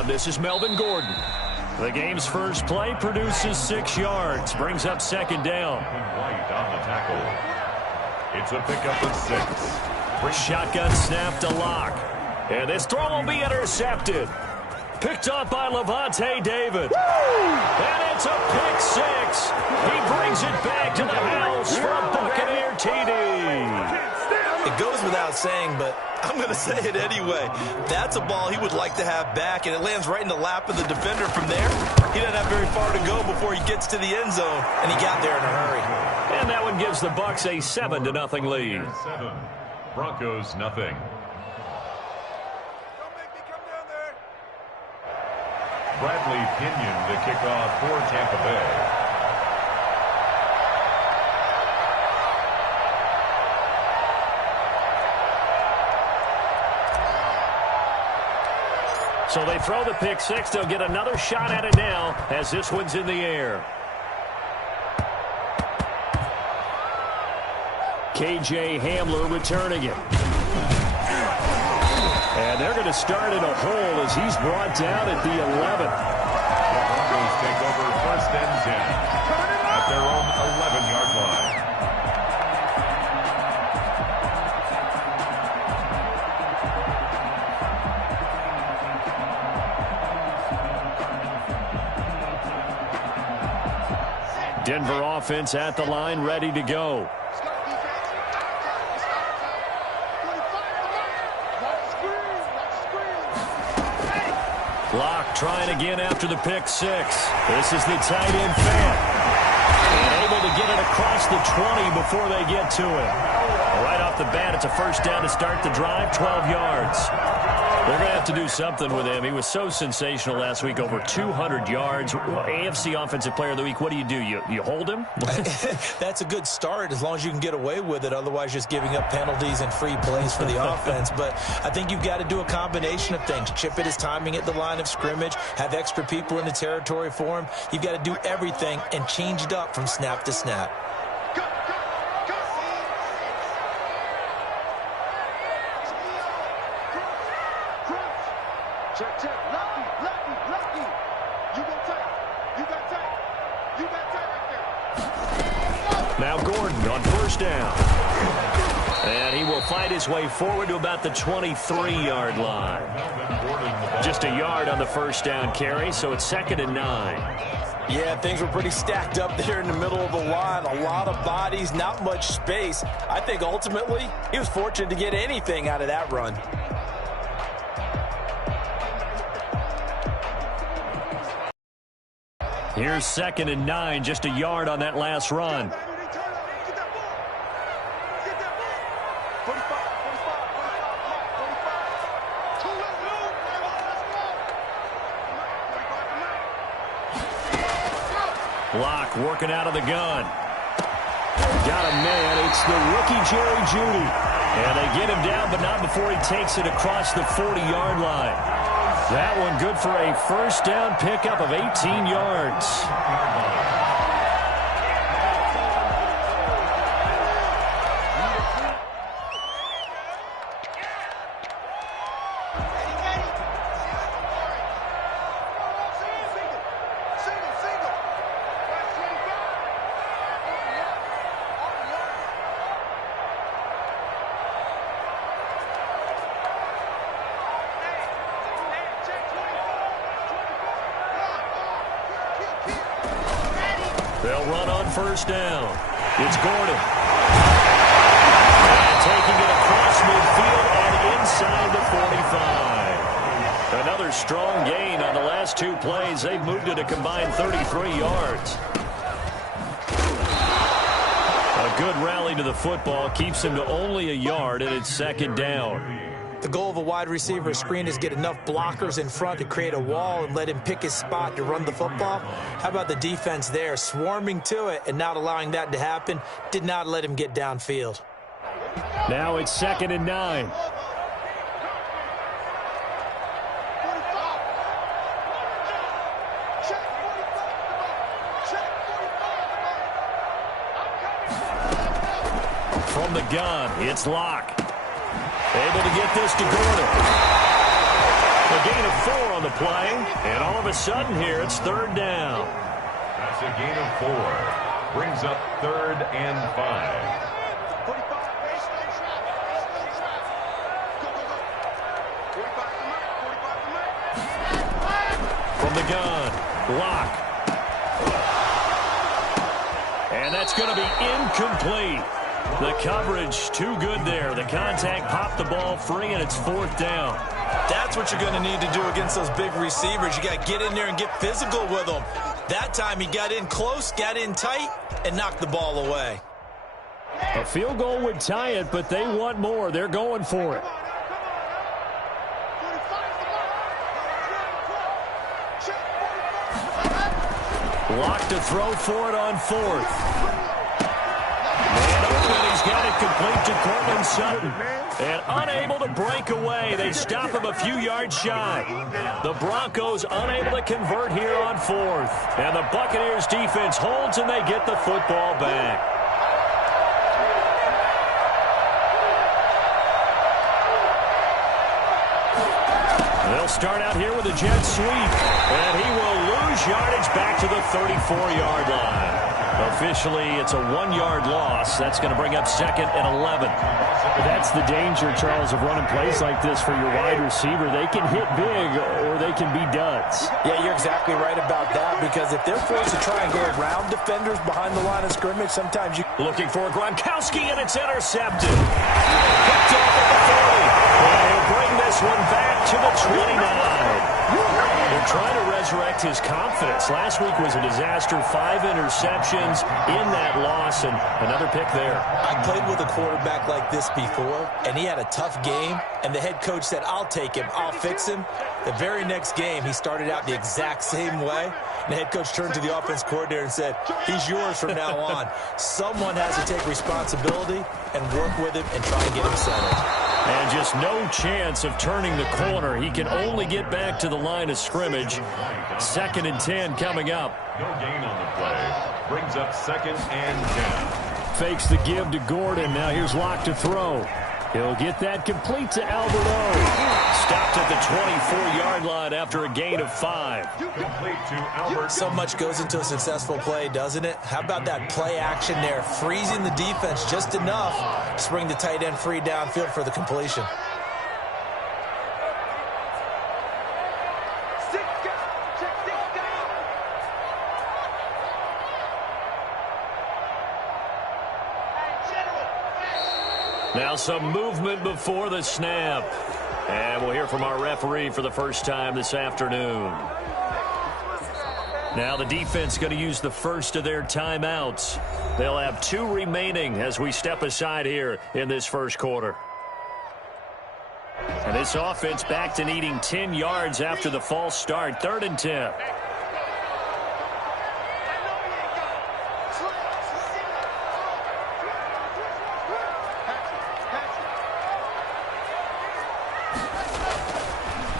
run. This is Melvin Gordon. The game's first play produces 6 yards. Brings up second down. White on the tackle. It's a pickup of 6. Shotgun snap to Locke. And this throw will be intercepted. Picked up by Levante David. And it's a pick 6. He brings it back to the house for a Buccaneer TD. It goes without saying, but I'm going to say it anyway. That's a ball he would like to have back, and it lands right in the lap of the defender from there. He doesn't have very far to go before he gets to the end zone, and he got there in a hurry. And that one gives the Bucs a 7-0 lead. 7. Broncos nothing. Bradley Pinion to kick off for Tampa Bay. So they throw the pick 6. They'll get another shot at it now as this one's in the air. KJ Hamler returning it. And they're going to start in a hole as he's brought down at the 11. The Broncos take over 1st and 10 at their own 11-yard line. Denver offense at the line, ready to go. Locke trying again after the pick 6. This is the tight end fan. And able to get it across the 20 before they get to it. Right off the bat, it's a first down to start the drive, 12 yards. They're going to have to do something with him. He was so sensational last week, over 200 yards. AFC Offensive Player of the Week, what do? You hold him? That's a good start as long as you can get away with it. Otherwise, just giving up penalties and free plays for the offense. But I think you've got to do a combination of things. Chip at his timing at the line of scrimmage, have extra people in the territory for him. You've got to do everything and change it up from snap to snap. Now Gordon on first down. And he will fight his way forward to about the 23-yard line. Just a yard on the first down carry, so it's 2nd and 9. Yeah, things were pretty stacked up there in the middle of the line. A lot of bodies, not much space. I think ultimately he was fortunate to get anything out of that run. Here's 2nd and 9, just a yard on that last run. Locke working out of the gun. Got a man. It's the rookie Jerry Jeudy. And they get him down, but not before he takes it across the 40-yard line. That one good for a first down pickup of 18 yards. They'll run on first down. It's Gordon. And taking it across midfield and inside the 45. Another strong gain on the last 2 plays. They've moved it a combined 33 yards. A good rally to the football keeps him to only a yard, and it's 2nd down. The goal of a wide receiver screen is get enough blockers in front to create a wall and let him pick his spot to run the football. How about the defense there, swarming to it and not allowing that to happen? Did not let him get downfield. Now it's 2nd and 9. From the gun, it's Locke. Able to get this to Gordon. A gain of 4 on the play, and all of a sudden here it's third down. That's a gain of 4. Brings up 3rd and 5. From the gun, Locke. And that's going to be incomplete. The coverage too good there. The contact popped the ball free, and it's 4th down. That's what you're going to need to do against those big receivers. You got to get in there and get physical with them. That time he got in close, got in tight, and knocked the ball away. A field goal would tie it, but they want more. They're going for it. Lock to throw for it on 4th. Man open, he's got it complete to Cortland Sutton. And unable to break away. They stop him a few yards shy. The Broncos unable to convert here on 4th. And the Buccaneers defense holds and they get the football back. They'll start out here with a jet sweep. And he will lose yardage back to the 34-yard line. Officially, it's a 1-yard loss. That's going to bring up 2nd and 11. That's the danger, Charles, of running plays like this for your wide receiver. They can hit big or they can be duds. Yeah, you're exactly right about that, because if they're forced to try and go around defenders behind the line of scrimmage, sometimes you... Looking for Gronkowski, and it's intercepted. Picked off at the 30. And he'll bring this one back to the 29. They're trying to resurrect his confidence. Last week was a disaster. 5 interceptions in that loss, and another pick there. I played with a quarterback like this before, and he had a tough game, and the head coach said, I'll take him, I'll fix him. The very next game, he started out the exact same way. And the head coach turned to the offense coordinator and said, he's yours from now on. Someone has to take responsibility and work with him and try and get him settled. And just no chance of turning the corner. He can only get back to the line of scrimmage. 2nd and 10 coming up. No gain on the play. Brings up 2nd and 10. Fakes the give to Gordon. Now here's Locke to throw. He'll get that complete to Alberto. Stopped at the 24-yard line after a gain of 5. Complete to Alberto. So much goes into a successful play, doesn't it? How about that play action there, freezing the defense just enough to bring the tight end free downfield for the completion. Now some movement before the snap. And we'll hear from our referee for the first time this afternoon. Now the defense going to use the first of their timeouts. They'll have 2 remaining as we step aside here in this first quarter. And this offense back to needing 10 yards after the false start. 3rd and 10.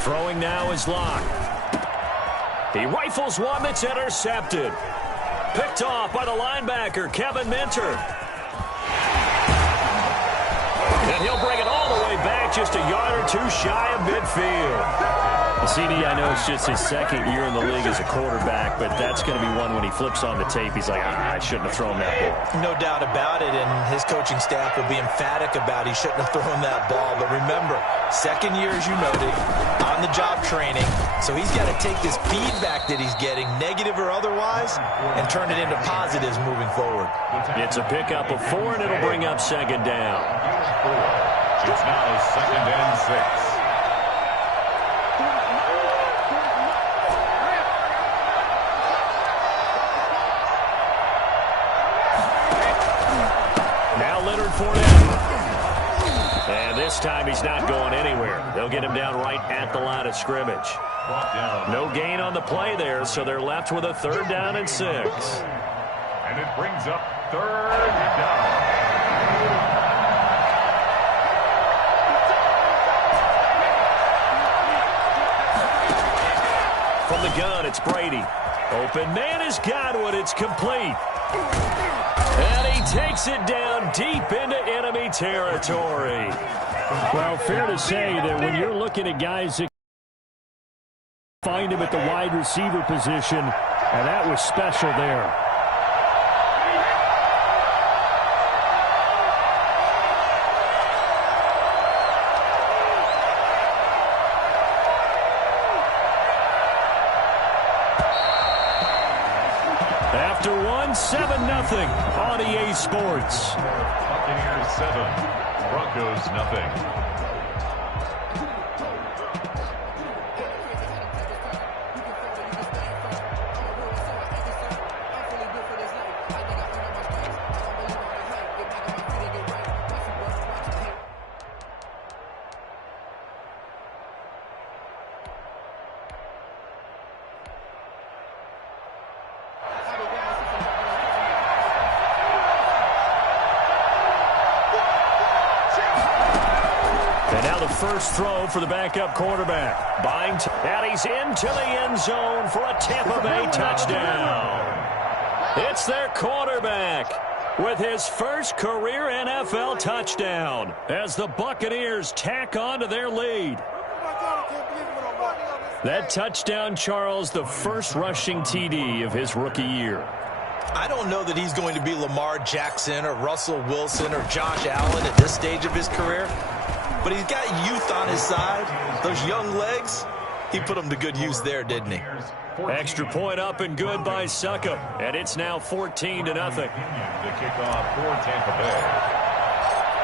Throwing now is Locke. He rifles one that's intercepted. Picked off by the linebacker, Kevin Minter. And he'll bring it all the way back, just a yard or 2 shy of midfield. CD, I know it's just his 2nd year in the league as a quarterback, but that's going to be one when he flips on the tape. He's like, I shouldn't have thrown that ball. No doubt about it, and his coaching staff will be emphatic about he shouldn't have thrown that ball. But remember, 2nd year, as you noted, on-the-job training. So he's got to take this feedback that he's getting, negative or otherwise, and turn it into positives moving forward. It's a pickup of 4, and it'll bring up 2nd down. It's now 2nd and 6. And this time he's not going anywhere. They'll get him down right at the line of scrimmage. No gain on the play there, so they're left with a 3rd down and 6. And it brings up 3rd down. From the gun, it's Brady. Open man is Godwin. It's complete. And he takes it down deep into enemy territory. Well, fair to say that when you're looking at guys that find him at the wide receiver position, and that was special there. After one, 7-0 on EA Sports. Buccaneers 7, Broncos nothing. First throw for the backup quarterback. And he's into the end zone for a Tampa Bay touchdown. It's their quarterback with his first career NFL touchdown as the Buccaneers tack on to their lead. That touchdown, Charles, the first rushing TD of his rookie year. I don't know that he's going to be Lamar Jackson or Russell Wilson or Josh Allen at this stage of his career. But he's got youth on his side. Those young legs, he put them to good use there, didn't he? Extra point up and good by Suckup. And it's now 14-0. The kickoff for Tampa Bay.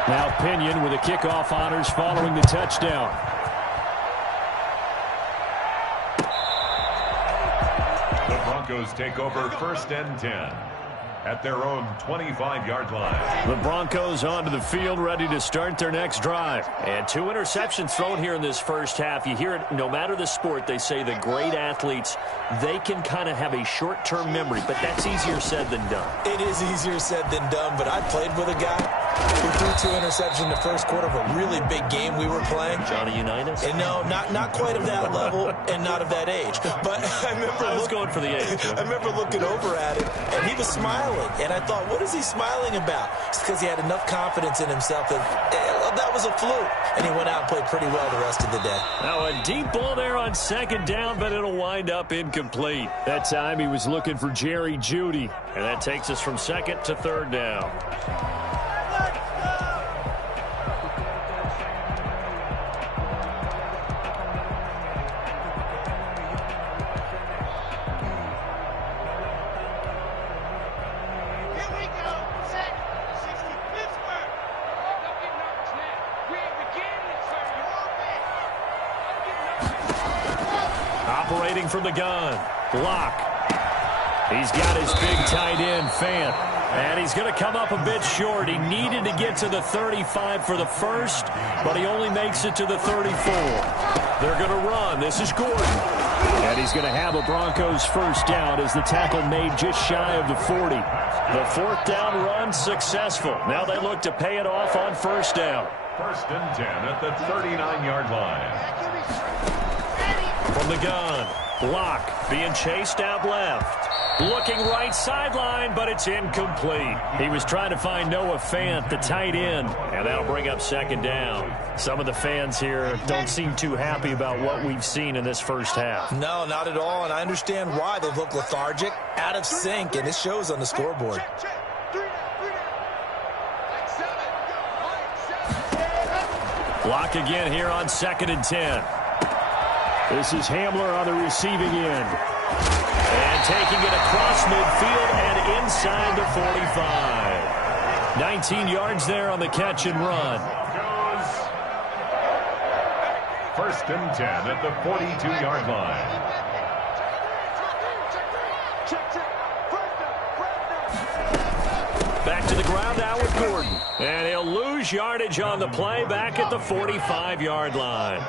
Now Pinion with the kickoff honors following the touchdown. The Broncos take over 1st and 10. At their own 25-yard line. The Broncos onto the field, ready to start their next drive. And 2 interceptions thrown here in this first half. You hear it, no matter the sport, they say the great athletes, they can kind of have a short-term memory, but that's easier said than done. It is easier said than done, but I played with a guy who threw 2 interceptions in the first quarter of a really big game we were playing. Johnny Unitas? And no, not quite of that level and not of that age. But I was going for the age. I remember looking over at him, and he was smiling. And I thought, what is he smiling about? It's because he had enough confidence in himself that was a fluke. And he went out and played pretty well the rest of the day. Now a deep ball there on 2nd down, but it'll wind up incomplete. That time he was looking for Jerry Jeudy. And that takes us from 2nd to 3rd down. Operating from the gun, Locke. He's got his big tight end, Fant. And he's going to come up a bit short. He needed to get to the 35 for the first, but he only makes it to the 34. They're going to run. This is Gordon. And he's going to have a Broncos first down as the tackle made just shy of the 40. The 4th down run successful. Now they look to pay it off on 1st down. 1st and 10 at the 39-yard line. From the gun, Locke being chased out left. Looking right sideline, but it's incomplete. He was trying to find Noah Fant, the tight end, and that'll bring up 2nd down. Some of the fans here don't seem too happy about what we've seen in this first half. No, not at all, and I understand why. They look lethargic, out of sync, and it shows on the scoreboard. Locke again here on 2nd and 10. This is Hamler on the receiving end. And taking it across midfield and inside the 45. 19 yards there on the catch and run. 1st and 10 at the 42-yard line. Back to the ground now with Gordon. And he'll lose yardage on the play back at the 45-yard line.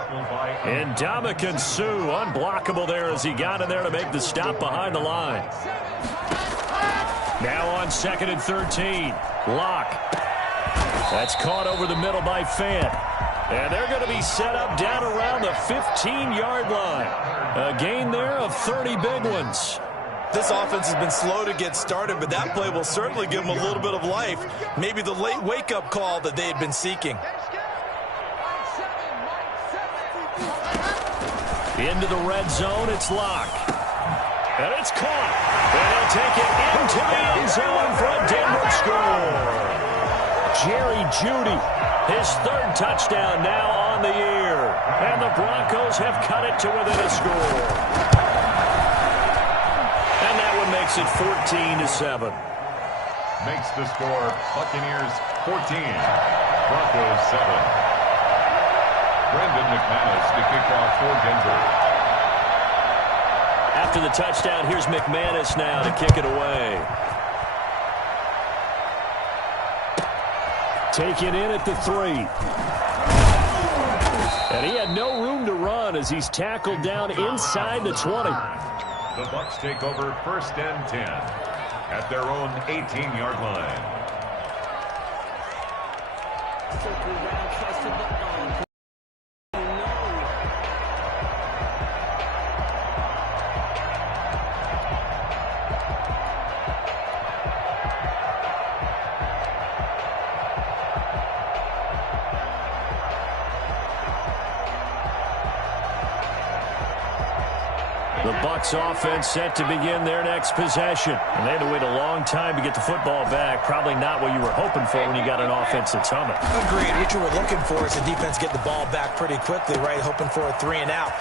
And Ndamukong Suh unblockable there as he got in there to make the stop behind the line. Now on 2nd and 13. Locke. That's caught over the middle by Fant. And they're going to be set up down around the 15-yard line. A gain there of 30 big ones. This offense has been slow to get started, but that play will certainly give them a little bit of life. Maybe the late wake-up call that they had been seeking. Into the red zone, it's Locke. And it's caught. And he'll take it into the end zone for a Denver score. Jerry Jeudy, his third touchdown now on the year. And the Broncos have cut it to within a score. And that one makes it 14-7. Makes the score Buccaneers 14, Broncos 7. Brendan McManus to kick off for Denver. After the touchdown, here's McManus now to kick it away. Taken in at the 3. And he had no room to run as he's tackled down inside the 20. The Bucs take over 1st and 10 at their own 18-yard line. The Bucs offense set to begin their next possession. And they had to wait a long time to get the football back. Probably not what you were hoping for when you got an offense that's humming. Agreed. What you were looking for is the defense get the ball back pretty quickly, right? Hoping for a 3 and out.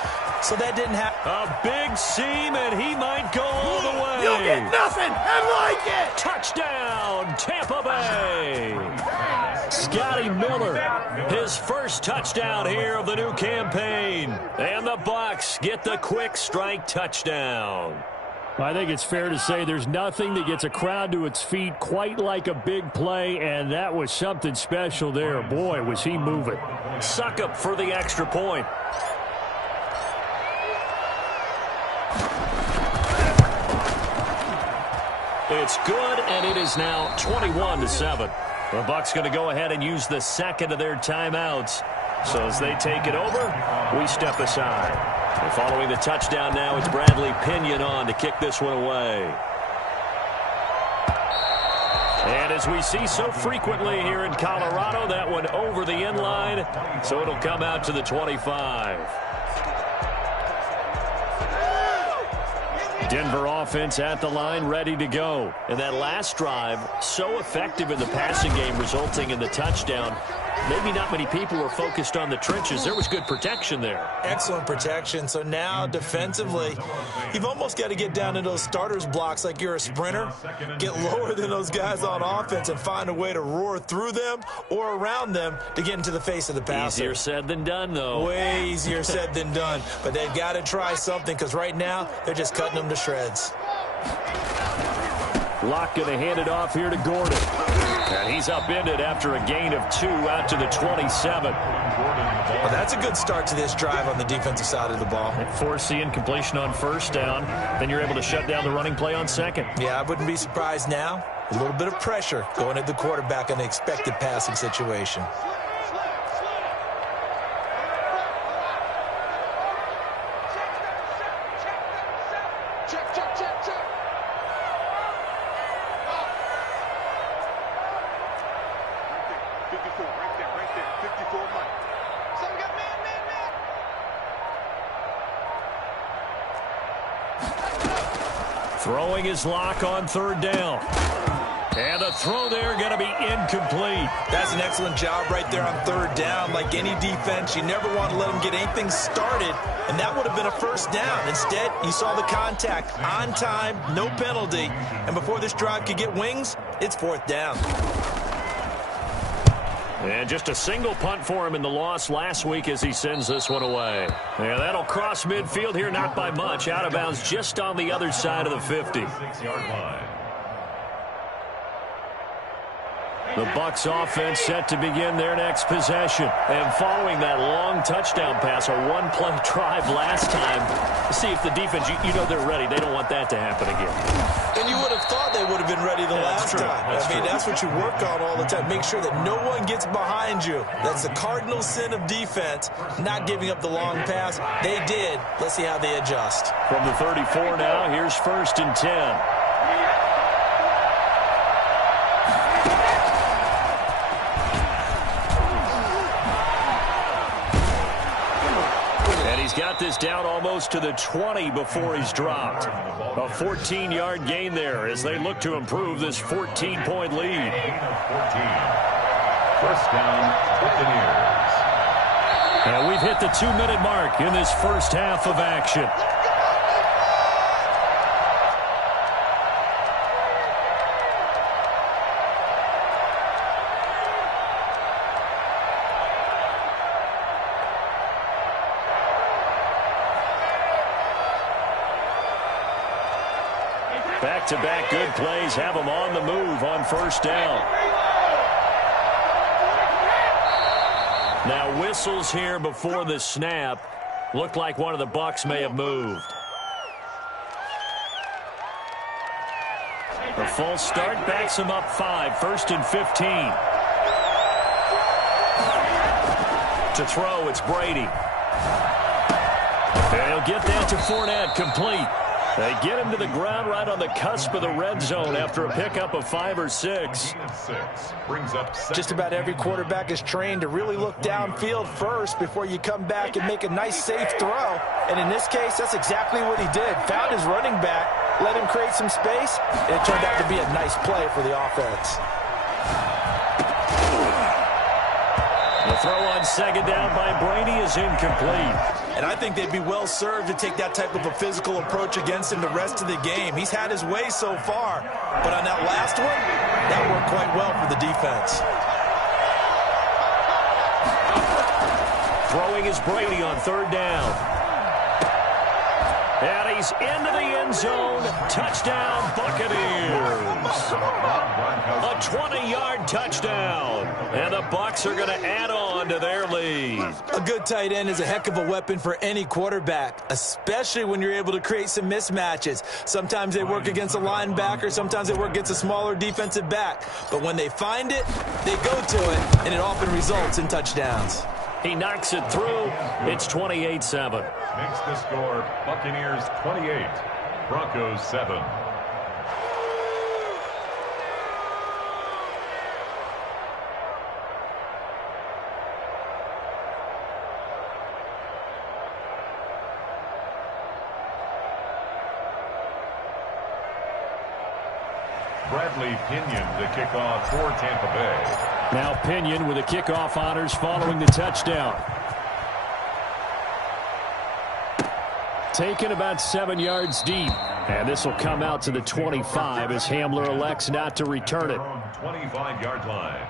So that didn't happen. A big seam, and he might go all the way. You'll get nothing. I like it. Touchdown, Tampa Bay. Scotty Miller, his first touchdown here of the new campaign. And the Bucs get the quick strike touchdown. I think it's fair to say there's nothing that gets a crowd to its feet quite like a big play, and that was something special there. Boy, was he moving. Suckup for the extra point. It's good, and it is now 21-7. The Bucs going to go ahead and use the second of their timeouts. So as they take it over, we step aside. And following the touchdown now, it's Bradley Pinion on to kick this one away. And as we see so frequently here in Colorado, that one over the end line, so it'll come out to the 25. Denver offense at the line, ready to go. And that last drive, so effective in the passing game, resulting in the touchdown. Maybe not many people were focused on the trenches. There was good protection there. Excellent protection. So now defensively, you've almost got to get down to those starters blocks like you're a sprinter. Get lower than those guys on offense and find a way to roar through them or around them to get into the face of the passer. Easier said than done, though. Way easier said than done. But they've got to try something because right now they're just cutting them to shreds. Locke going to hand it off here to Gordon. And he's upended after a gain of 2 out to the 27. Well, that's a good start to this drive on the defensive side of the ball. Force the incompletion on first down. Then you're able to shut down the running play on second. Yeah, I wouldn't be surprised now. A little bit of pressure going at the quarterback in the expected passing situation. Throwing his Locke on third down. And the throw there going to be incomplete. That's an excellent job right there on third down. Like any defense, you never want to let them get anything started, and that would have been a first down. Instead, you saw the contact on time, no penalty, and before this drive could get wings, it's fourth down. And just a single punt for him in the loss last week as he sends this one away. Yeah, that'll cross midfield here, not by much. Out of bounds just on the other side of the 50. 6-yard line. The Bucs offense set to begin their next possession. And following that long touchdown pass, a one-play drive last time, see if the defense, you know they're ready. They don't want that to happen again. And you would have thought they would have been ready the last time. That's what you work on all the time. Make sure that no one gets behind you. That's the cardinal sin of defense, not giving up the long pass. They did. Let's see how they adjust. From the 34 now, here's 1st and 10. got this down almost to the 20 before he's dropped. A 14-yard gain there as they look to improve this 14-point lead. First down, Buccaneers. And we've hit the 2-minute mark in this first half of action. Back-to-back good plays have them on the move on first down. Now whistles here before the snap. Looked like one of the Bucs may have moved. A false start backs him up 5. 1st and 15. To throw, it's Brady. And he'll get that to Fournette, complete. They get him to the ground right on the cusp of the red zone after a pickup of 5 or 6. Just about every quarterback is trained to really look downfield first before you come back and make a nice, safe throw. And in this case, that's exactly what he did. Found his running back, let him create some space, and it turned out to be a nice play for the offense. The throw on second down by Brady is incomplete. And I think they'd be well served to take that type of a physical approach against him the rest of the game. He's had his way so far, but on that last one, that worked quite well for the defense. Throwing is Brady on third down. And he's into the end zone. Touchdown, Buccaneers. A 20-yard touchdown. And the Bucs are going to add on to their lead. A good tight end is a heck of a weapon for any quarterback, especially when you're able to create some mismatches. Sometimes they work against a linebacker. Sometimes they work against a smaller defensive back. But when they find it, they go to it, and it often results in touchdowns. He knocks it through. It's 28-7. Makes the score Buccaneers 28, Broncos 7. Bradley Pinion to kick off for Tampa Bay. Now Pinion with the kickoff honors following the touchdown. Taken about 7 yards deep. And this will come out to the 25 as Hamler elects not to return it. 25-yard line.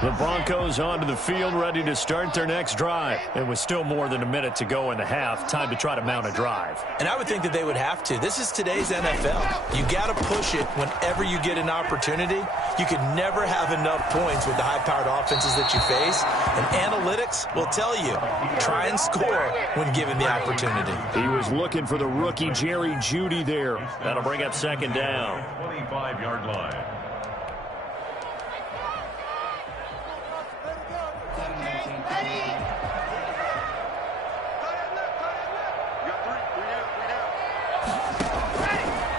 The Broncos onto the field, ready to start their next drive. It was still more than a minute to go in the half. Time to try to mount a drive. And I would think that they would have to. This is today's NFL. You got to push it whenever you get an opportunity. You can never have enough points with the high-powered offenses that you face. And analytics will tell you, try and score when given the opportunity. He was looking for the rookie Jerry Jeudy there. That'll bring up second down. 25-yard line.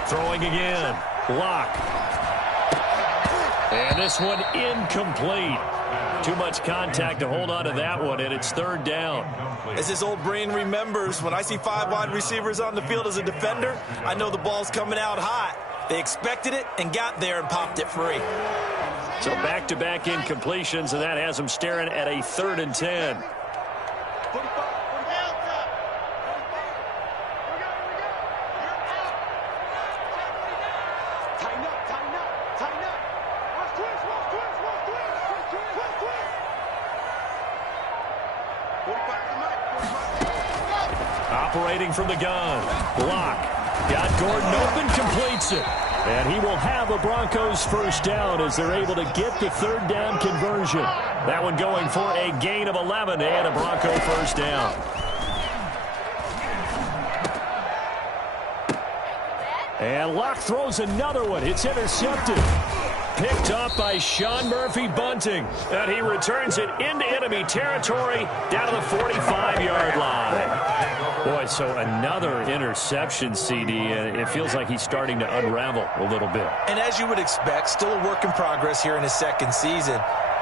Throwing again. Lock. And this one incomplete. Too much contact to hold on to that one, and it's third down. As his old brain remembers, when I see 5 wide receivers on the field as a defender, I know the ball's coming out hot. They expected it and got there and popped it free. So back-to-back incompletions, and that has them staring at a 3rd and 10. Operating from the gun. Block. Got Gordon open, completes it. And he will have a Broncos first down as they're able to get the 3rd down conversion. That one going for a gain of 11 and a Bronco first down. And Locke throws another one. It's intercepted. picked off by Sean Murphy Bunting. And he returns it into enemy territory down to the 45-yard line. Boy, so another interception, CD. It feels like he's starting to unravel a little bit. And as you would expect, still a work in progress here in his second season.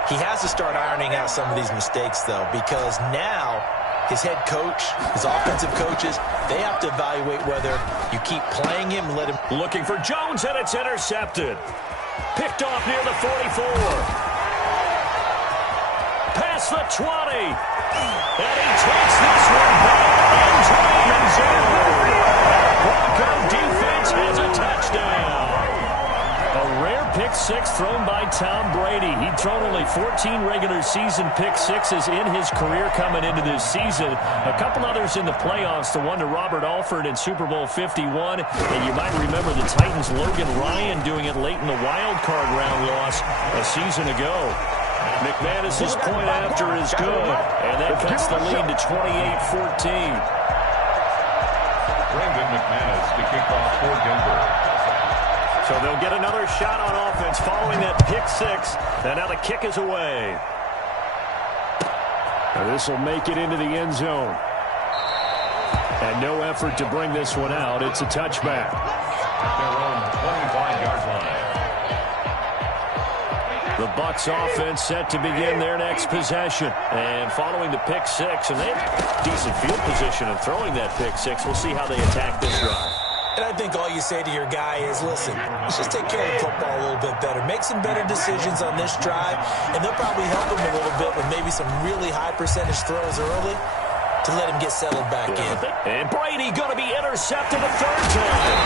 He has to start ironing out some of these mistakes, though, because now his head coach, his offensive coaches, they have to evaluate whether you keep playing him and let him. Looking for Jones, and it's intercepted. Picked off near the 44. Past the 20. And he takes this one back into the end zone. Bronco defense has a touchdown. A rare pick six thrown by Tom Brady. He'd thrown only 14 regular season pick sixes in his career coming into this season. A couple others in the playoffs, the one to Robert Alford in Super Bowl 51. And you might remember the Titans' Logan Ryan doing it late in the wild card round loss a season ago. McManus's point after is good, and that cuts the lead to 28-14. Brandon McManus to kick off for Denver. So they'll get another shot on offense following that pick six. And now the kick is away. This will make it into the end zone. And no effort to bring this one out. It's a touchback. At their own 25-yard line. The Bucs offense set to begin their next possession. And following the pick six, and they have decent field position in throwing that pick six. We'll see how they attack this drive. And I think all you say to your guy is, listen, let's just take care of the football a little bit better. Make some better decisions on this drive, and they'll probably help him a little bit with maybe some really high percentage throws early to let him get settled back in. And Brady going to be intercepted a third time.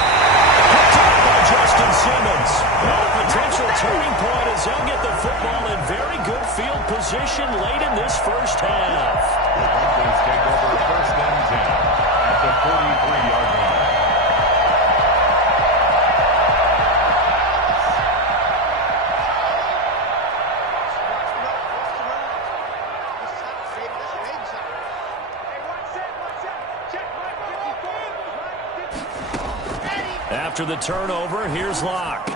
Picked up by Justin Simmons. And a potential turning point as they'll get the football in very good field position late in this first half. The Broncos take over first and 10 at the 43-yard line. After the turnover, here's Locke.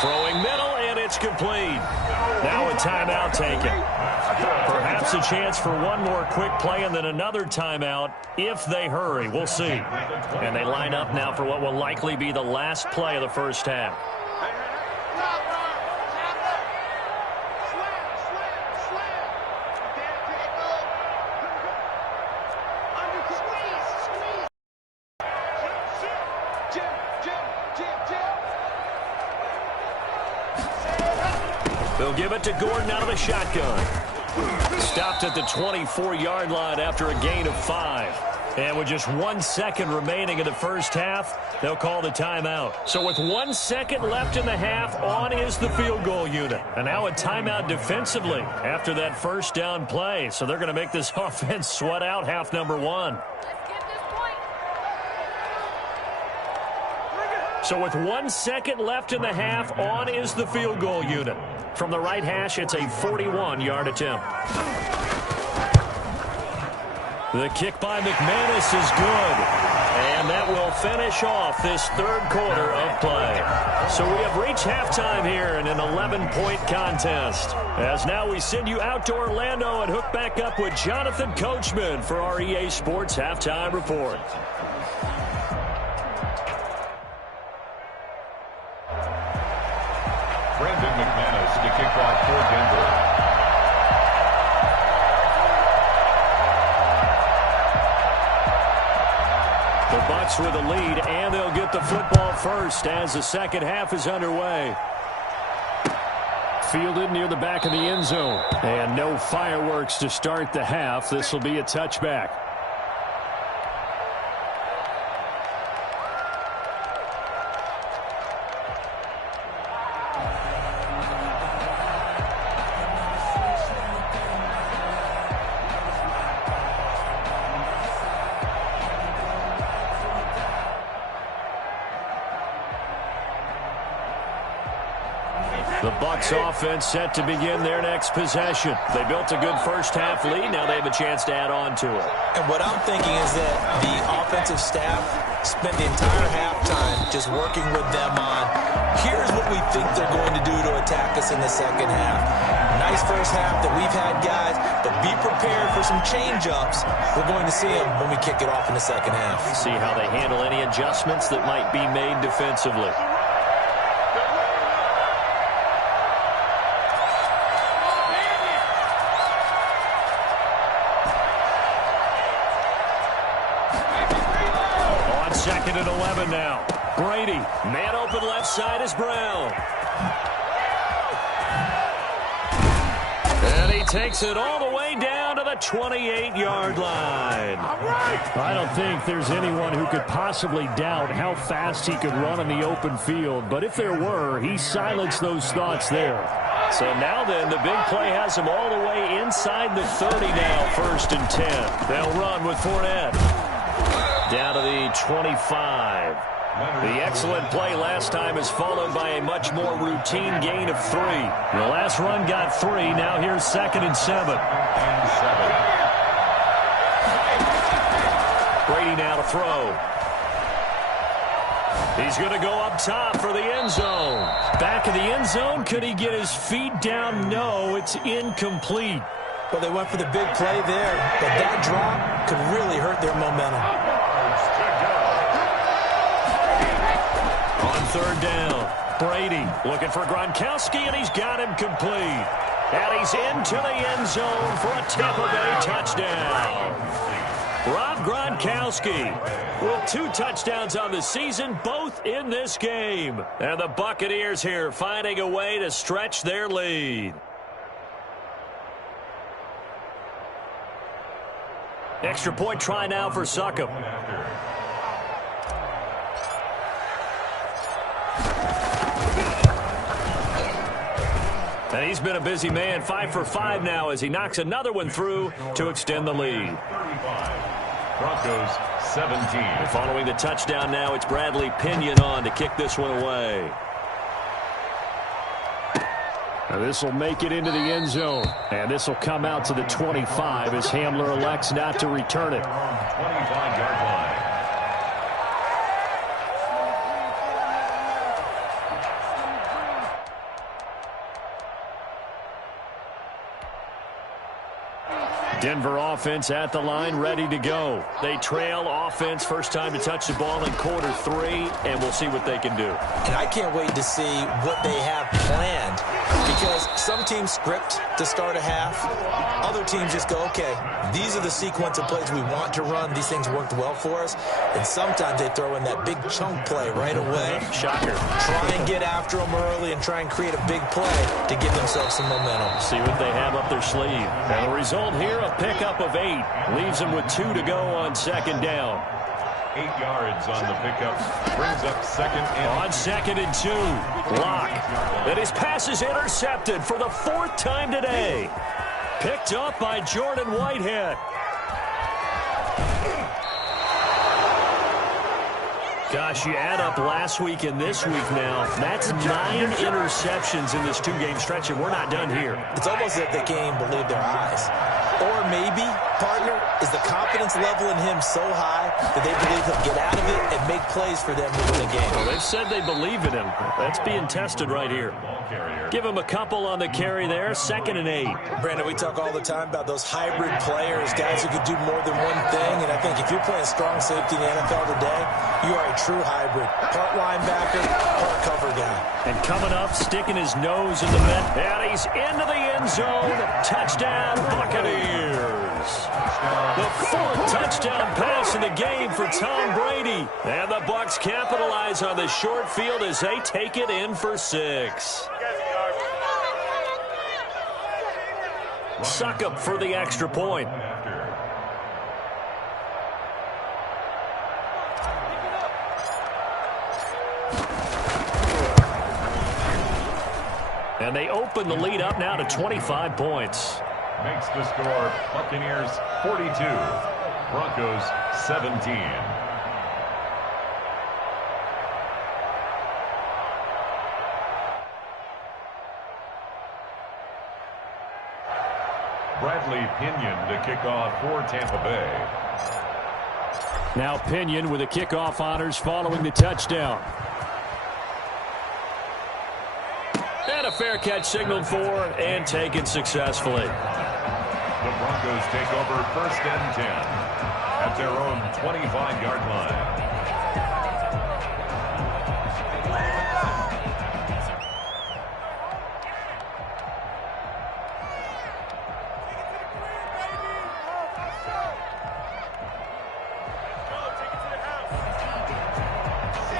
Throwing middle, and it's complete. Now a timeout taken. Perhaps a chance for one more quick play and then another timeout if they hurry. We'll see. And they line up now for what will likely be the last play of the first half. They'll give it to Gordon out of the shotgun. Stopped at the 24-yard line after a gain of 5. And with just 1 second remaining in the first half, they'll call the timeout. So with 1 second left in the half, on is the field goal unit. And now a timeout defensively after that first down play. So they're going to make this offense sweat out half number 1. So with 1 second left in the half, on is the field goal unit. From the right hash, it's a 41-yard attempt. The kick by McManus is good. And that will finish off this third quarter of play. So we have reached halftime here in an 11-point contest. As now we send you out to Orlando and hook back up with Jonathan Coachman for our EA Sports Halftime Report. Brandon McManus to kick off for Denver. The Bucs with a lead, and they'll get the football first as the second half is underway. Fielded near the back of the end zone. And no fireworks to start the half. This will be a touchback. The Bucs offense set to begin their next possession. They built a good first-half lead. Now they have a chance to add on to it. And what I'm thinking is that the offensive staff spent the entire halftime just working with them on, here's what we think they're going to do to attack us in the second half. Nice first half that we've had, guys, but be prepared for some change-ups. We're going to see them when we kick it off in the second half. See how they handle any adjustments that might be made defensively. Second and 11 now. Brady, man open left side is Brown. And he takes it all the way down to the 28-yard line. I don't think there's anyone who could possibly doubt how fast he could run in the open field. But if there were, he silenced those thoughts there. So now then, the big play has him all the way inside the 30 now, 1st and 10. They'll run with Fournette. Down to the 25. The excellent play last time is followed by a much more routine gain of 3. The last run got 3. Now here's 2nd and 7. Brady now to throw. He's going to go up top for the end zone. Back in the end zone. Could he get his feet down? No, it's incomplete. Well, they went for the big play there, but that drop could really hurt their momentum. On 3rd down, Brady looking for Gronkowski, and he's got him complete. And he's into the end zone for a Tampa Bay touchdown. Rob Gronkowski with 2 touchdowns on the season, both in this game. And the Buccaneers here finding a way to stretch their lead. Extra point try now for Succop. And he's been a busy man, 5 for 5 now as he knocks another one through to extend the lead. Broncos 17. And following the touchdown now, it's Bradley Pinion on to kick this one away. Now this will make it into the end zone. And this will come out to the 25 as Hamler elects not to return it. 25-yard line. Denver offense at the line, ready to go. They trail offense, first time to touch the ball in quarter 3, and we'll see what they can do. And I can't wait to see what they have planned, because some teams script to start a half. Other teams just go, okay, these are the sequence of plays we want to run. These things worked well for us. And sometimes they throw in that big chunk play right away. Shocker. Try and get after them early and try and create a big play to give themselves some momentum. See what they have up their sleeve. And the result here, a pickup of 8. Leaves them with 2 to go on 2nd down. 8 yards on the pickup. Brings up 2nd and... On 2nd and 2. Lock. And his pass is intercepted for the 4th time today. Picked up by Jordan Whitehead. Gosh, you add up last week and this week now. That's 9 interceptions in this 2-game stretch, and we're not done here. It's almost as if they can't even believe their eyes. Or maybe, partner, is the confidence level in him so high that they believe he'll get out of it and make plays for them to win the game. Well, they've said they believe in him. That's being tested right here. Give him a couple on the carry there, 2nd and 8. Brandon, we talk all the time about those hybrid players, guys who could do more than one thing. And I think if you're playing strong safety in the NFL today, you are a true hybrid. Part linebacker, part cover guy. And coming up, sticking his nose in the net. And he's into the end zone. Touchdown, Buccaneers. The 4th touchdown pass in the game for Tom Brady. And the Bucs capitalize on the short field as they take it in for 6. Succop for the extra point. And they open the lead up now to 25 points. Makes the score Buccaneers 42, Broncos 17. Bradley Pinion to kick off for Tampa Bay. Now Pinion with the kickoff honors following the touchdown. And a fair catch signaled for and taken successfully. The Broncos take over 1st and 10 at their own 25-yard line.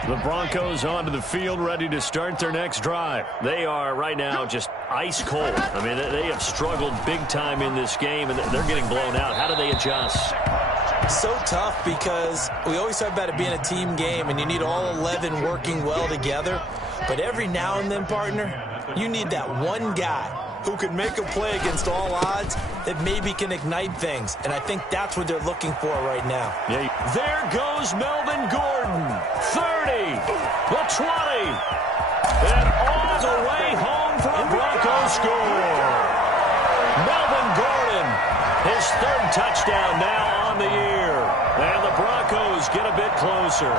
The Broncos onto the field, ready to start their next drive. They are right now just ice cold. I mean, they have struggled big time in this game, and they're getting blown out. How do they adjust? So tough because we always talk about it being a team game, and you need all 11 working well together. But every now and then, partner, you need that one guy who can make a play against all odds that maybe can ignite things. And I think that's what they're looking for right now. Yeah. There goes Melvin Gordon. 30, the 20, and all the way home for a Broncos score. Melvin Gordon, his 3rd touchdown now on the year. And the Broncos get a bit closer.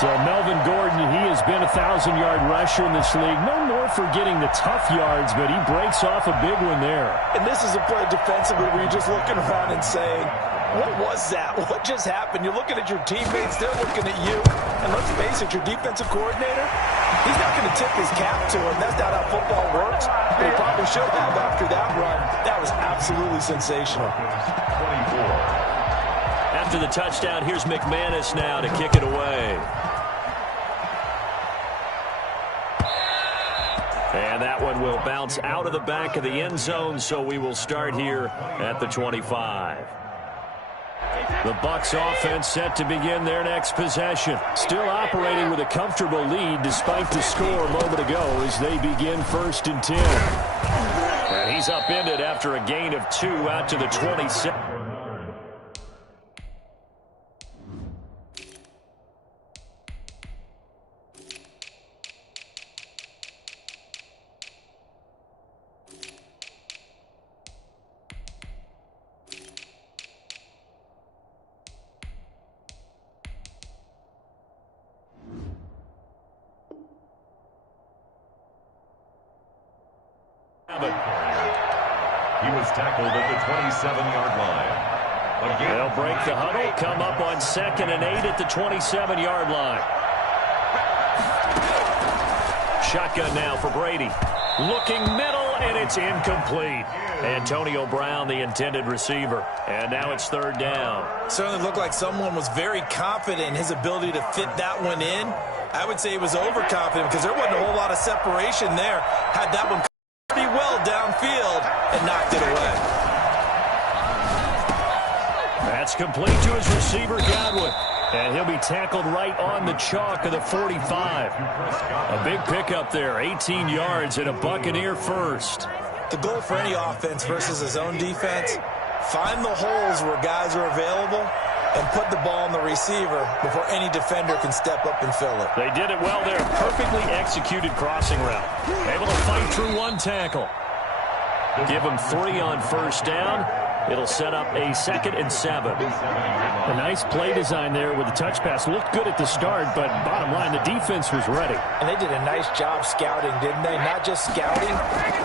So Melvin Gordon, he has been a 1,000-yard rusher in this league. No more for getting the tough yards, but he breaks off a big one there. And this is a play defensively where you're just looking around and saying, what was that? What just happened? You're looking at your teammates. They're looking at you. And let's face it, your defensive coordinator, he's not going to tip his cap to him. That's not how football works. But he probably should have after that run. That was absolutely sensational. 24. After the touchdown, here's McManus now to kick it away. And that one will bounce out of the back of the end zone, so we will start here at the 25. The Bucs offense set to begin their next possession. Still operating with a comfortable lead despite the score a moment ago as they begin 1st and 10. And he's upended after a gain of 2 out to the 26. He was tackled at the 27-yard line. Again, they'll break the huddle, come up on 2nd and 8 at the 27-yard line. Shotgun now for Brady. Looking middle, and it's incomplete. Antonio Brown, the intended receiver. And now it's 3rd down. Certainly looked like someone was very confident in his ability to fit that one in. I would say he was overconfident because there wasn't a whole lot of separation there. Had that one pretty well downfield and knocked it away. That's complete to his receiver, Godwin. And he'll be tackled right on the chalk of the 45. A big pickup there, 18 yards and a Buccaneer first. The goal for any offense versus his own defense, find the holes where guys are available and put the ball on the receiver before any defender can step up and fill it. They did it well there. Perfectly executed crossing route. Able to fight through one tackle. Give him 3 on 1st down. It'll set up a 2nd and 7. A nice play design there with the touch pass. Looked good at the start, but bottom line, the defense was ready. And they did a nice job scouting, didn't they? Not just scouting,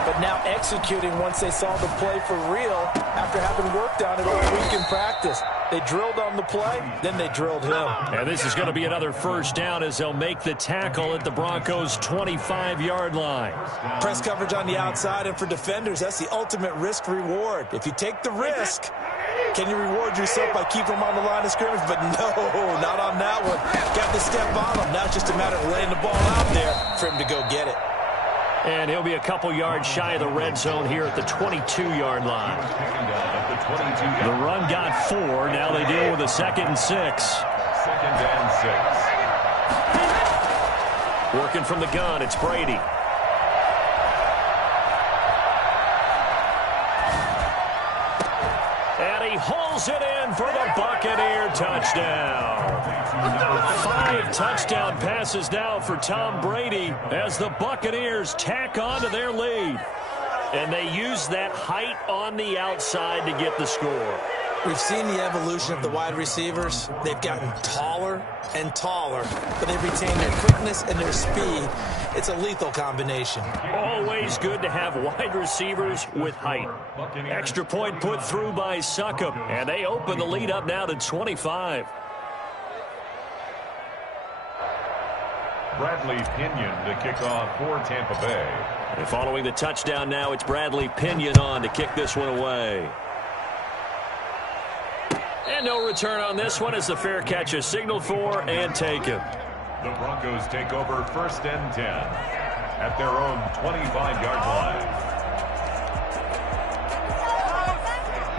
but now executing once they saw the play for real after having worked on it all week in practice. They drilled on the play, then they drilled him. And this is going to be another 1st down as they'll make the tackle at the Broncos' 25-yard line. Press coverage on the outside, and for defenders, that's the ultimate risk-reward. If you take the risk, can you reward yourself by keeping them on the line of scrimmage? But no, not on that one. Got to step on them. Now it's just a matter of laying the ball out there for him to go get it. And he'll be a couple yards shy of the red zone here at the 22-yard line. The run got 4. Now they deal with a 2nd and 6. 2nd and 6. Working from the gun, it's Brady. And he hauls it in for the Buccaneer touchdown. 5 touchdown passes now for Tom Brady as the Buccaneers tack on to their lead. And they use that height on the outside to get the score. We've seen the evolution of the wide receivers. They've gotten taller and taller, but they've retained their quickness and their speed. It's a lethal combination. Always good to have wide receivers with height. Extra point put through by Succop, and they open the lead up now to 25. Bradley Pinion to kick off for Tampa Bay. And following the touchdown now, it's Bradley Pinion on to kick this one away. And no return on this one as the fair catch is signaled for and taken. The Broncos take over 1st and 10 at their own 25-yard line.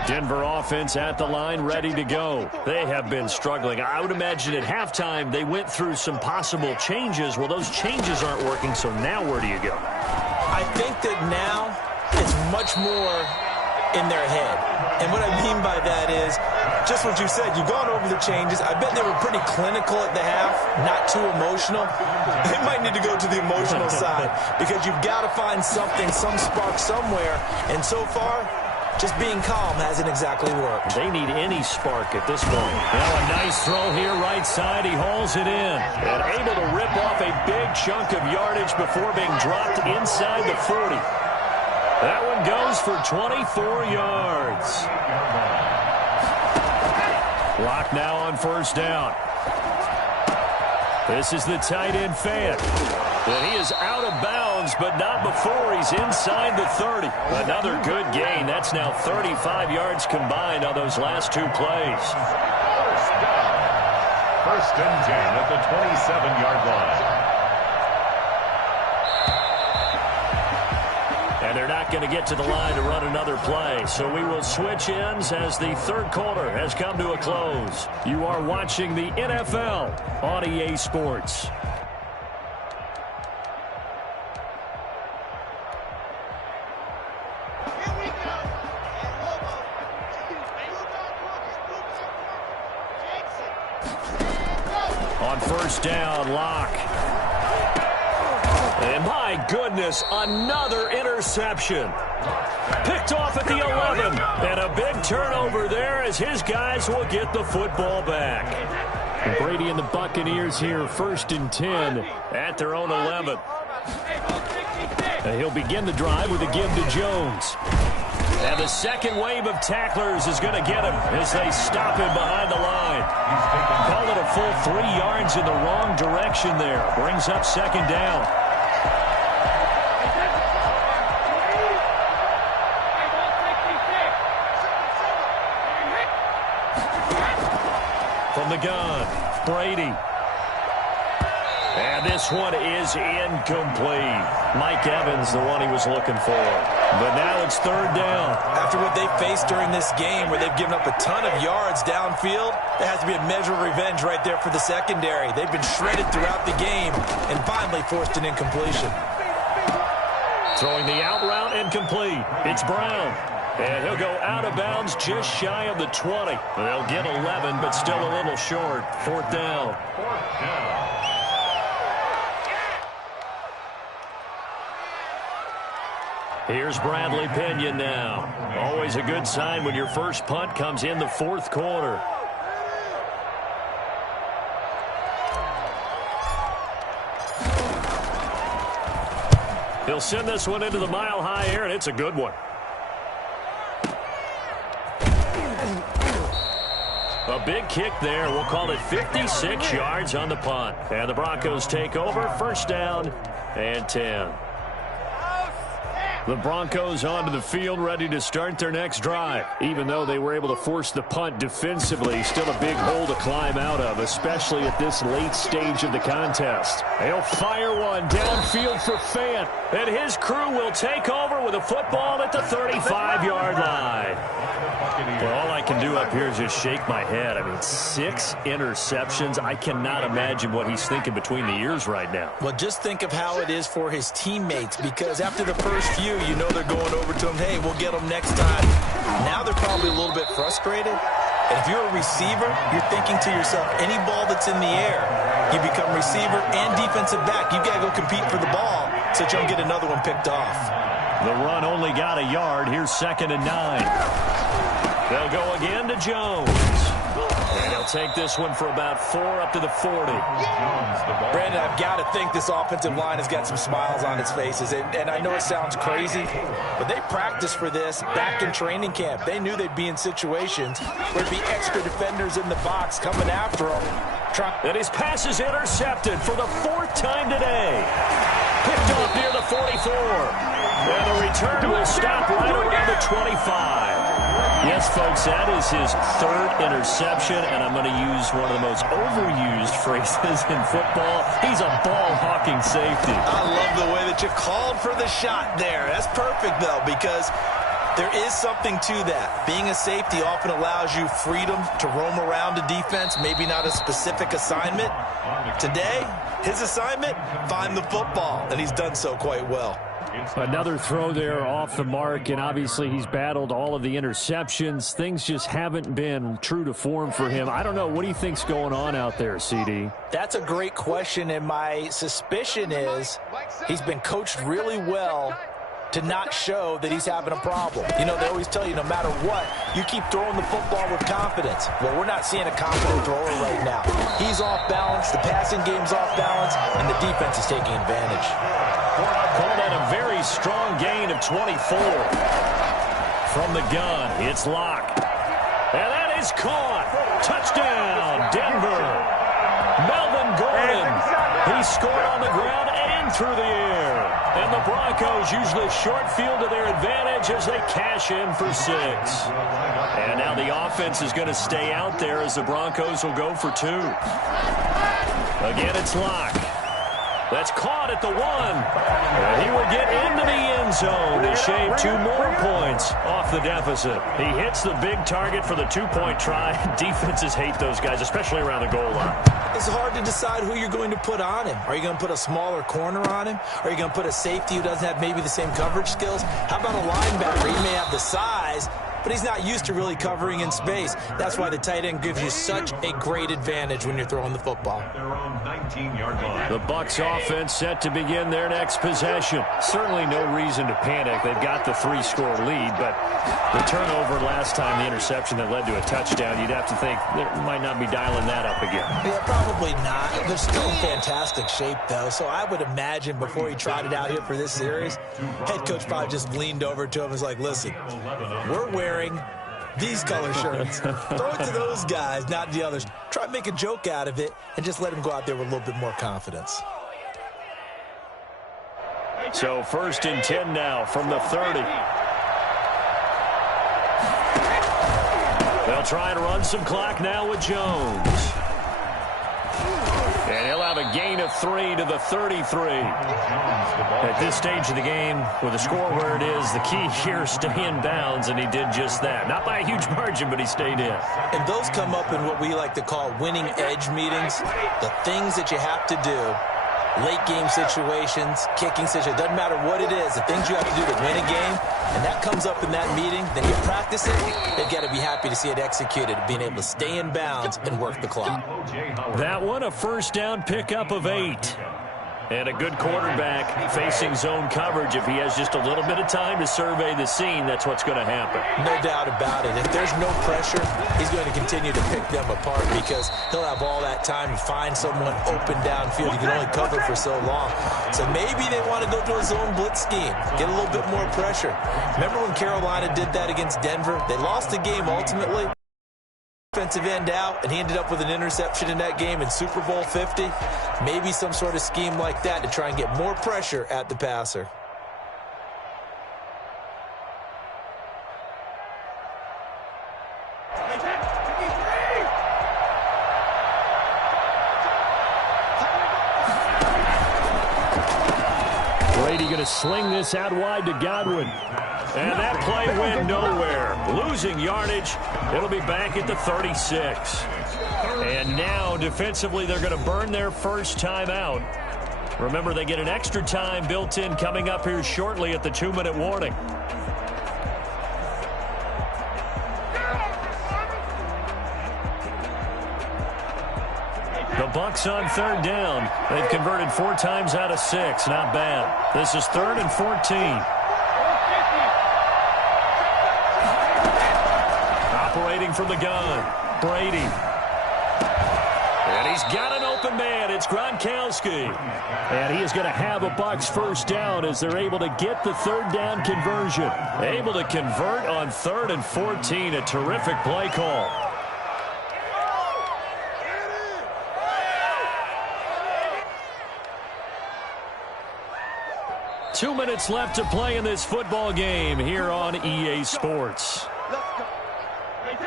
Denver offense at the line, ready to go. They have been struggling. I would imagine at halftime they went through some possible changes. Well, those changes aren't working, so now where do you go? I think that now it's much more in their head. And what I mean by that is, just what you said, you've gone over the changes. I bet they were pretty clinical at the half, not too emotional. They might need to go to the emotional side because you've got to find something, some spark somewhere. And so far, just being calm hasn't exactly worked. They need any spark at this point. Now a nice throw here, right side. He hauls it in. And able to rip off a big chunk of yardage before being dropped inside the 40. That one goes for 24 yards. Clock now on 1st down. This is the tight end Fant. And he is out of bounds, but not before he's inside the 30. Another good gain. That's now 35 yards combined on those last two plays. 1st and 10 at the 27-yard line. And they're not going to get to the line to run another play. So we will switch ends as the third quarter has come to a close. You are watching the NFL on EA Sports. On 1st down, Locke. And my goodness, another interception. Picked off at the 11. And a big turnover there as his guys will get the football back. And Brady and the Buccaneers here, 1st and 10 at their own 11. And he'll begin the drive with a give to Jones. And the second wave of tacklers is going to get him as they stop him behind the line. Call it a full 3 yards in the wrong direction there. Brings up 2nd down. From the gun, Brady. And this one is incomplete. Mike Evans, the one he was looking for. But now it's 3rd down. After what they faced during this game where they've given up a ton of yards downfield, there has to be a measure of revenge right there for the secondary. They've been shredded throughout the game and finally forced an incompletion. Throwing the out route incomplete. It's Brown. And he'll go out of bounds just shy of the 20. They'll get 11, but still a little short. 4th down. 4th down. Here's Bradley Pinion now. Always a good sign when your first punt comes in the 4th quarter. He'll send this one into the mile-high air, and it's a good one. A big kick there. We'll call it 56 yards on the punt. And the Broncos take over. 1st down and 10. The Broncos onto the field, ready to start their next drive. Even though they were able to force the punt defensively, still a big hole to climb out of, especially at this late stage of the contest. They'll fire one downfield for Fant, and his crew will take over with a football at the 35-yard line. Well, all I can do up here is just shake my head. I mean, 6 interceptions. I cannot imagine what he's thinking between the ears right now. Well, just think of how it is for his teammates, because after the first few, you know they're going over to him, hey, we'll get them next time. Now they're probably a little bit frustrated. And if you're a receiver, you're thinking to yourself, any ball that's in the air, you become receiver and defensive back. You've got to go compete for the ball so you don't get another one picked off. The run only got a yard. Here's 2nd and 9. They'll go again to Jones. And he'll take this one for about 4 up to the 40. Brandon, I've got to think this offensive line has got some smiles on its faces. And I know it sounds crazy, but they practiced for this back in training camp. They knew they'd be in situations where there'd be extra defenders in the box coming after them. And his pass is intercepted for the 4th time today. Picked off near the 44. And the return will stop right around the 25. Yes, folks, that is his 3rd interception, and I'm going to use one of the most overused phrases in football. He's a ball-hawking safety. I love the way that you called for the shot there. That's perfect, though, because there is something to that. Being a safety often allows you freedom to roam around a defense, maybe not a specific assignment. Today, his assignment, find the football, and he's done so quite well. Another throw there off the mark, and obviously he's battled all of the interceptions. Things just haven't been true to form for him. I don't know. What do you think's going on out there, CD? That's a great question, and my suspicion is he's been coached really well to not show that he's having a problem. You know, they always tell you no matter what, you keep throwing the football with confidence. Well, we're not seeing a confident thrower right now. He's off balance, the passing game's off balance, and the defense is taking advantage. Call that a very strong gain of 24. From the gun, it's Locke. And that is caught. Touchdown, Denver. Melvin Gordon. He scored on the ground and through the air. And the Broncos use the short field to their advantage as they cash in for 6. And now the offense is going to stay out there as the Broncos will go for 2. Again, it's Locke. That's caught at the 1. And he will get into the end zone to shave 2 more points off the deficit. He hits the big target for the 2-point try. Defenses hate those guys, especially around the goal line. It's hard to decide who you're going to put on him. Are you going to put a smaller corner on him? Are you going to put a safety who doesn't have maybe the same coverage skills? How about a linebacker? He may have the size, but he's not used to really covering in space. That's why the tight end gives you such a great advantage when you're throwing the football. The Bucs offense set to begin their next possession. Certainly no reason to panic. They've got the 3-score lead, but the turnover last time, the interception that led to a touchdown, you'd have to think they might not be dialing that up again. Yeah, probably not. They're still in fantastic shape, though, so I would imagine before he trotted out here for this series, head coach probably just leaned over to him and was like, listen, we're wearing these color shirts. Throw it to those guys, not the others. Try to make a joke out of it and just let him go out there with a little bit more confidence. So 1st and 10 now from the 30. They'll try and run some clock now with Jones. And he'll have a gain of 3 to the 33. At this stage of the game, with the score where it is, the key here is stay in bounds, and he did just that. Not by a huge margin, but he stayed in. And those come up in what we like to call winning edge meetings. The things that you have to do, late game situations, kicking situations, doesn't matter what it is, the things you have to do to win a game, and that comes up in that meeting, then you practice it, they've got to be happy to see it executed, being able to stay in bounds and work the clock. That one, a 1st down pickup of 8. And a good quarterback facing zone coverage. If he has just a little bit of time to survey the scene, that's what's going to happen. No doubt about it. If there's no pressure, he's going to continue to pick them apart because he'll have all that time to find someone open downfield. He can only cover for so long. So maybe they want to go to a zone blitz scheme, get a little bit more pressure. Remember when Carolina did that against Denver? They lost the game ultimately. Defensive end out, and he ended up with an interception in that game in Super Bowl 50. Maybe some sort of scheme like that to try and get more pressure at the passer. Brady going to sling this out wide to Godwin. And that play went nowhere. Losing yardage. It'll be back at the 36. And now, defensively, they're going to burn their first time out. Remember, they get an extra time built in coming up here shortly at the 2-minute warning. The Bucs on 3rd down. They've converted 4 times out of 6. Not bad. This is 3rd and 14. Operating from the gun, Brady. And he's got an open man. It's Gronkowski. And he is going to have a Bucs first down as they're able to get the third down conversion. Able to convert on 3rd and 14. A terrific play call. Two minutes left to play in this football game here on EA Sports.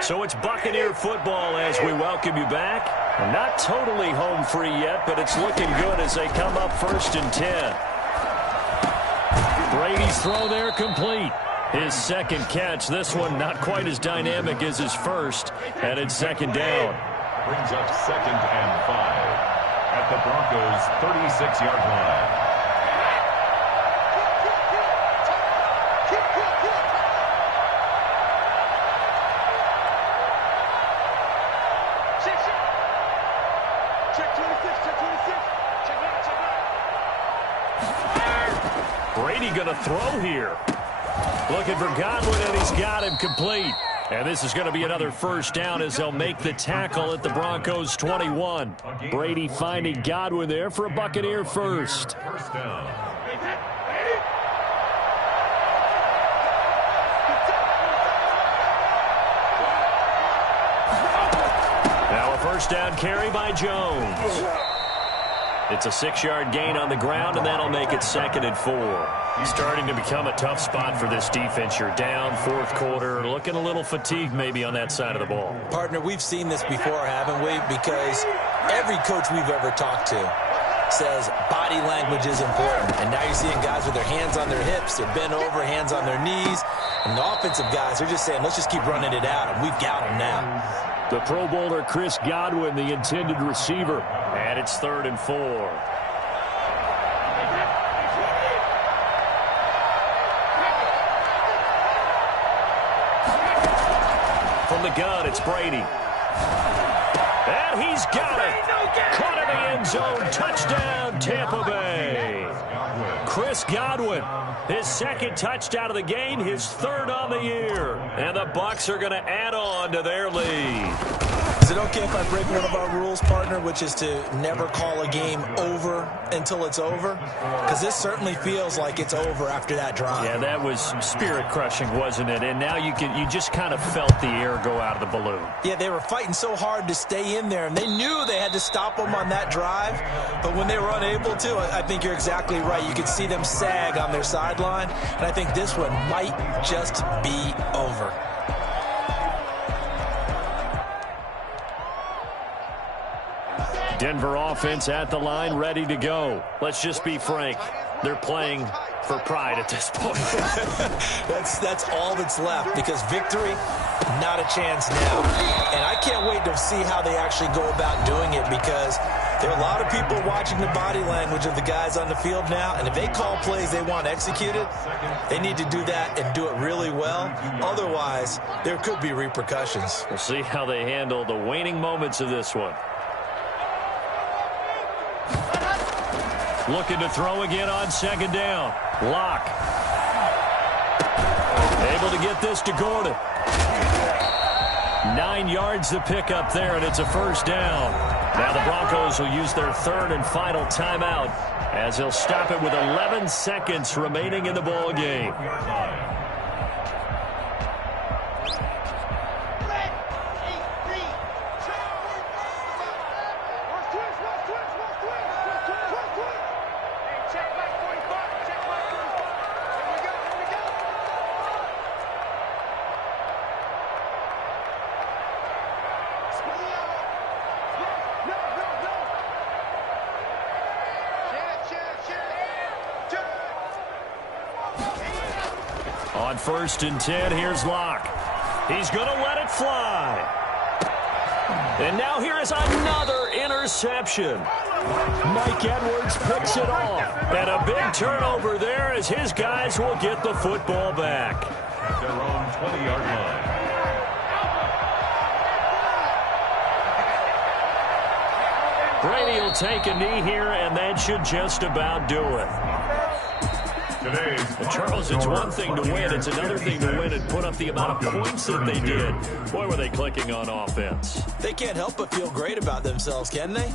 So it's Buccaneer football as we welcome you back. Not totally home free yet, but it's looking good as they come up 1st and 10. Brady's throw there complete. His second catch. This one not quite as dynamic as his first. And it's 2nd down. Brings up 2nd and 5 at the Broncos' 36-yard line. Brady going to throw here. Looking for Godwin, and he's got him complete. And this is going to be another first down as they'll make the tackle at the Broncos' 21. Brady finding Godwin there for a Buccaneer first. First down. Now a first down carry by Jones. It's a 6-yard gain on the ground, and that'll make it 2nd and 4. Starting to become a tough spot for this defense. You're down 4th quarter, looking a little fatigued maybe on that side of the ball. Partner, we've seen this before, haven't we? Because every coach we've ever talked to says body language is important. And now you're seeing guys with their hands on their hips, they're bent over, hands on their knees. And the offensive guys, they're just saying, let's just keep running it out, and we've got them now. The Pro Bowler Chris Godwin, the intended receiver. And it's 3rd and 4. From the gun, it's Brady. And he's got it. Caught in the end zone. Touchdown, Tampa Bay. Chris Godwin, his 2nd touchdown of the game, his 3rd on the year. And the Bucs are going to add on to their lead. Is it okay if I break one of our rules, partner, which is to never call a game over until it's over? Because this certainly feels like it's over after that drive. Yeah, that was spirit-crushing, wasn't it? And now you just kind of felt the air go out of the balloon. Yeah, they were fighting so hard to stay in there, and they knew they had to stop them on that drive. But when they were unable to, I think you're exactly right. You could see them sag on their sideline, and I think this one might just be over. Denver offense at the line, ready to go. Let's just be frank. They're playing for pride at this point. That's all that's left, because victory, not a chance now. And I can't wait to see how they actually go about doing it, because there are a lot of people watching the body language of the guys on the field now, and if they call plays they want executed, they need to do that and do it really well. Otherwise, there could be repercussions. We'll see how they handle the waning moments of this one. Looking to throw again on 2nd down. Lock. Able to get this to Gordon. 9 yards to pick up there, and it's a first down. Now the Broncos will use their 3rd and final timeout as they'll stop it with 11 seconds remaining in the ball game. On 1st and 10, here's Locke. He's going to let it fly. And now here is another interception. Mike Edwards picks it off. And a big turnover there as his guys will get the football back. At their own 20-yard line. Brady will take a knee here, and that should just about do it. Charles, it's one thing to win. It's another thing to win and put up the amount of points that they did. Boy, were they clicking on offense. They can't help but feel great about themselves, can they?